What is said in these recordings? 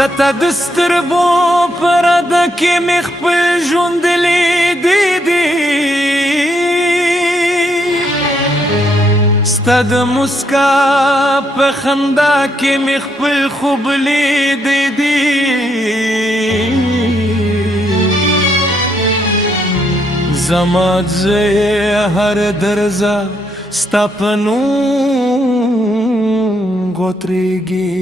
ستا دسترګو پرده کې مې خپل ژوند لیدی دی ستا د مسکا په خندا کې مې خپل خوب لیدی دی زما زه هر درزه ستا په نوم غوتریږي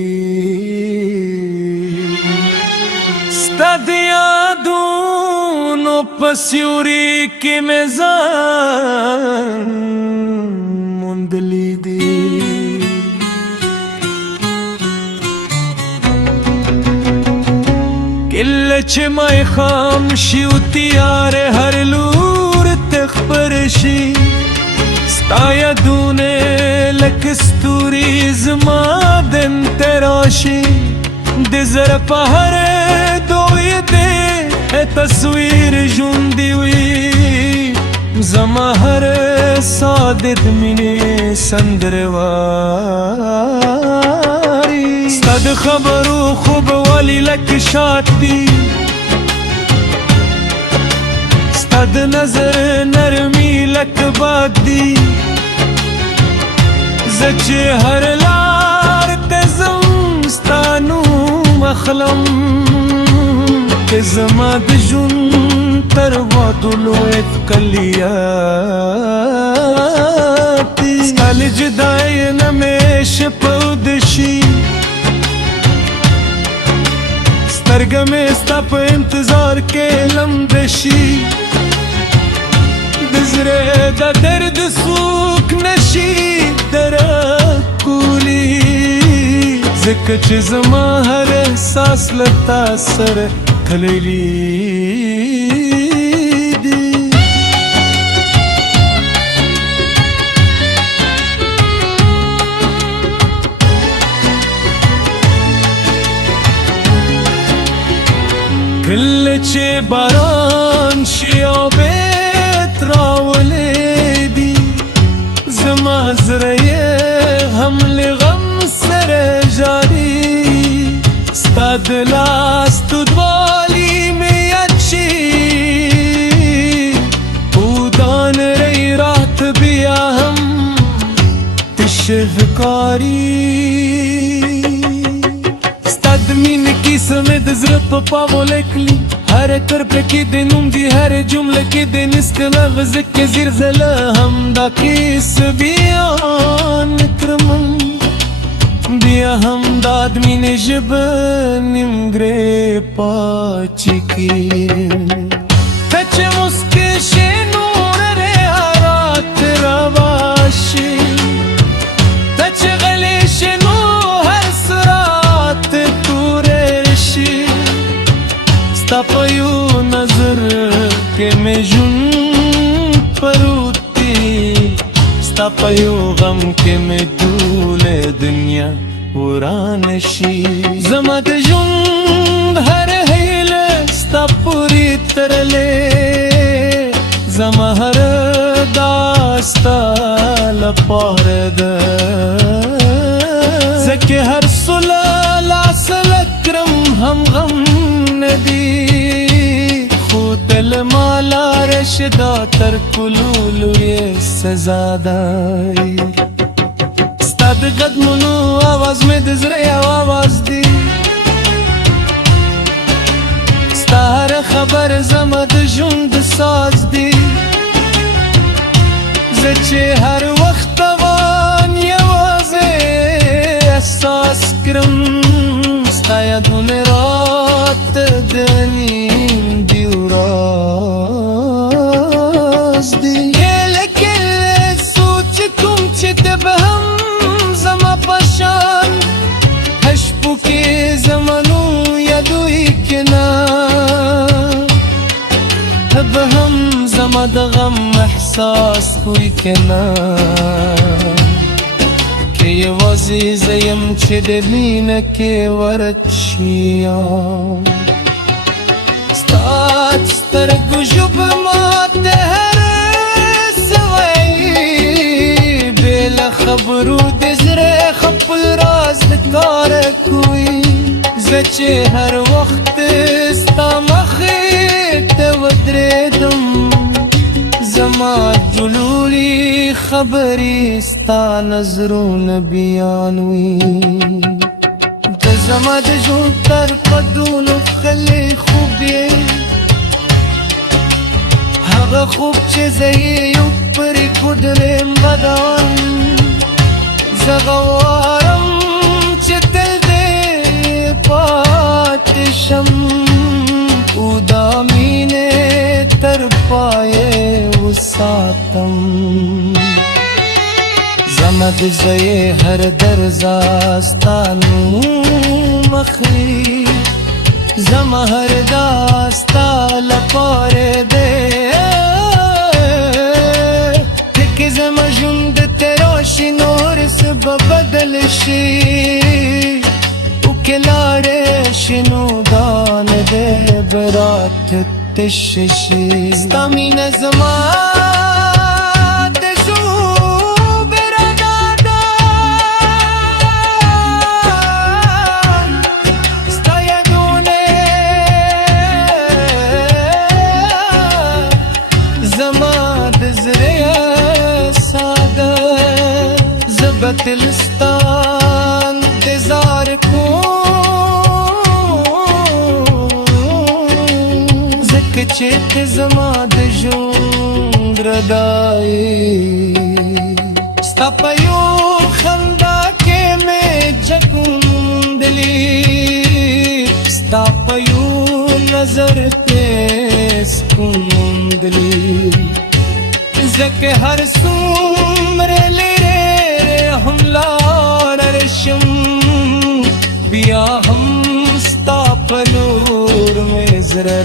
ستا د یادونو په سیوري کې مې ځان موندلی دی کله چې ماښام شي او تیارې هر لور ته خپره شي ستا یادونه لکه ستوري زما دن ته راشي د زړه په هر دوی دې تصویر ژوندی وي زما هر ساه د مینې سندره واري ستا د خبرو خوب والی لکه شات دي ستا د نظر نرمي لکه باد دي زه چې هر لار ته ځم ستا نوم اخلم که زما د ژوند تر وادلو اتکلیات دي ستا له جدای نه مې شپه ودشي سترګه مې ستا په انتظار کې لمده شي د زړه د درد څوک نشي درکولی ځکه چې زما هر احساس له تا سره تللی دی کله چې باران شي او بیت راولی دی زما زړه یې هم له غم سره جاري ستا د لاس تودوالی مې یاد شي بودان ری رات بیا هم تشه ښکاري ستا د مینې کیسه مې د زړه په پاو لیکلي هر طرف کې د نوم دی هر جمله کې د نسک لغز کې زیر زله هم دا کیسه بیان کړم بیا هم داد مینې ژبه نیمګړې پاچې کې ته چې مسکې شې نور رات روا شي ته چې غلې شې نو هر سرات تورې شي ستا په یو نظر کې مې ژوند پروت دی ستا په یو غم کې مې ټوله دنیا ورانه شي زما د ژوند هر هیله ستا پورې تړلې زما هر داستا لپاره ده ځکه هر سوله لاسل کرم هم غم ندی خو تل مالا رشدا تر کلولو یې سزا دی ستا د قدمونو آواز مې د زړه یو آواز دی ستا هر خبر زما د ژوند ساز دی زه چې هر وخت روان یوازې احساس کړم ستا یادونه راته د نیم دی ورځ دی کله کله سوچ کوم چې ته به هم زما په شان هشپو کې زمانو یادوي که نه ته به هم زما د غم احساس کوي که نه که یوازې زه یم چې د مینه کې ورچ یم ستا سترګو ژبه ماته هر څه وایي بې له خبرو د زړه خپل راز ښکاره کوي زچه هر وخت ستا مخې ته ودرېدم زما جلولي خبرې ستا نظرونه بیان وي ته زما د ژوند تر قدونو ښکلی خوب یې هغه خوب چې زه یې یو پرې ګودرم بدن زه غواړم چې تل دې پاتې شم او دا مینې تر پایه وساتم زما د زړه هر درزا ستا نوم اخلي زما هر داستا لپاره دی که زما ژوند ته راشي نور څه به بدل شي او که لاړې شي نو دا نه دی به راته تش شي ستا مینه زما د ژوب اراده ده ستا یادونه زما د زړه ساده زه به تل ستا انتظار کوم ځکه چې ته زما د ژوند رډای ستا په یو خندا کې مې جګون موندلی ستا په یو نظر کې سکون موندلی زکه هر څومره لرې هم لاړ شم بیا هم ستا په لور مې زړه